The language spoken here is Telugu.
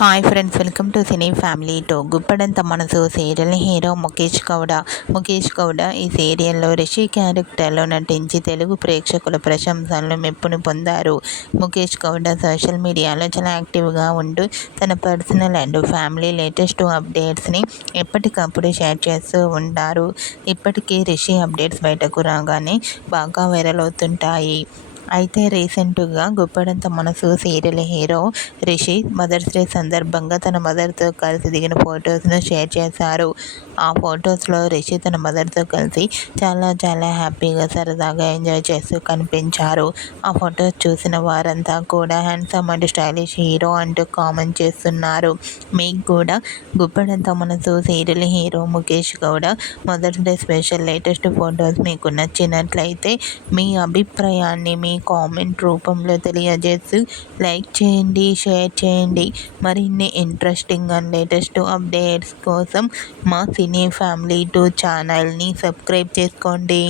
Hi friends, welcome to cine family two. Guppedantha Manasu serial hero Mukesh Gowda ఈ సీరియల్లో రిషి క్యారెక్టర్లో నటించి తెలుగు ప్రేక్షకుల ప్రశంసలను మెప్పును పొందారు. ముఖేష్ గౌడ సోషల్ మీడియాలో చాలా యాక్టివ్గా ఉంటూ తన పర్సనల్ అండ్ ఫ్యామిలీ లేటెస్ట్ అప్డేట్స్ని ఎప్పటికప్పుడు షేర్ చేస్తూ ఉంటారు. ఇప్పటికీ రిషి అప్డేట్స్ బయటకు రాగానే బాగా వైరల్ అవుతుంటాయి. అయితే రీసెంట్గా Guppedantha Manasu serial hero Rishi mother's day సందర్భంగా తన మదర్తో కలిసి దిగిన ఫొటోస్ను షేర్ చేశారు. ఆ ఫొటోస్లో రిషి తన మదర్తో కలిసి చాలా హ్యాపీగా సరదాగా ఎంజాయ్ చేస్తూ కనిపించారు. ఆ ఫొటోస్ చూసిన వారంతా కూడా హ్యాండ్సమ్ అండ్ స్టైలిష్ హీరో అంటూ కామెంట్ చేస్తున్నారు. మీకు కూడా Guppedantha Manasu serial hero Mukesh Gowda mother's day special latest photos మీకు నచ్చినట్లయితే మీ అభిప్రాయాన్ని మీ కామెంట్ రూపంలో తెలియజేస్తూ లైక్ చేయండి, షేర్ చేయండి. మరిన్ని ఇంట్రెస్టింగ్ అండ్ లేటెస్ట్ అప్డేట్స్ కోసం మా సినీ ఫ్యామిలీ 2 ఛానల్ని సబ్స్క్రైబ్ చేసుకోండి.